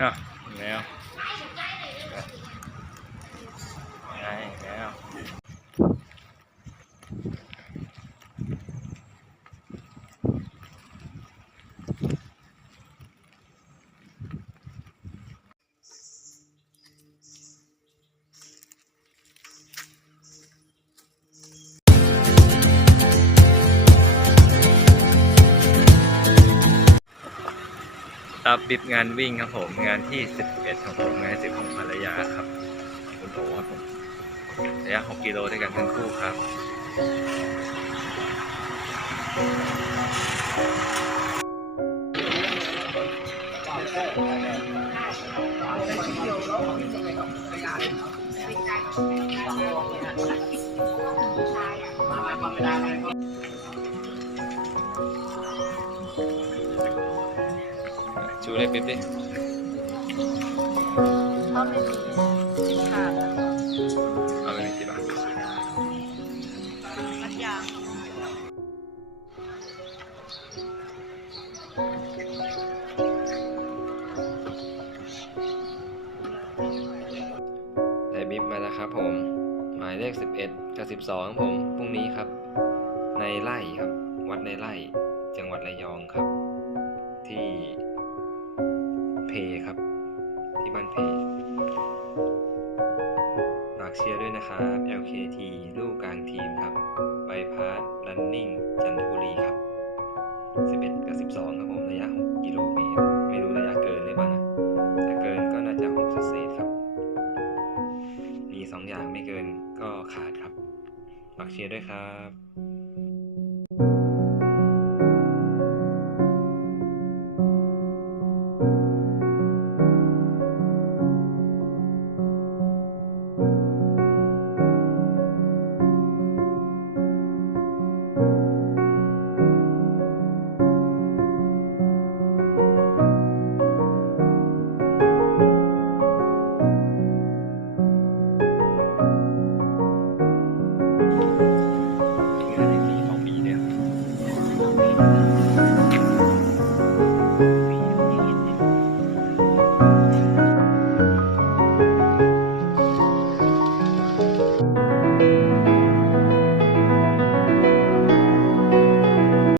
อะแรับบิบงานวิ่งครับผมงานที่ 11ของผมงานสิบของภรรยาครับคุณโอครับผมระยะ6กิโลด้วยกันทั้งคู่ครับ เลยปิ๊บดิถ้าไม่มีสิบขาดแล้วก็เอาไปกี่บาทมัดยางได้บิบมาแล้วครับผม หมายเลข 11 กับ 12ครับผมพรุ่งนี้ครับ ในไร่ครับ วัดในไร่จังหวัดระยองครับ ที่ เพครับ ที่บ้านเพฝากเชียร์ด้วยนะครับ LKT ลูกกลางทีมครับใบพาสรันนิ่งจันทบุรีครับ 11 กับ 12 ครับผม ระยะ 6 กิโลเมตรไม่รู้ระยะเกินหรือเปล่านะถ้าเกินก็น่าจะ6เศษครับ มี 2 อย่างไม่เกินก็ขาดครับฝากเชียร์ด้วยครับ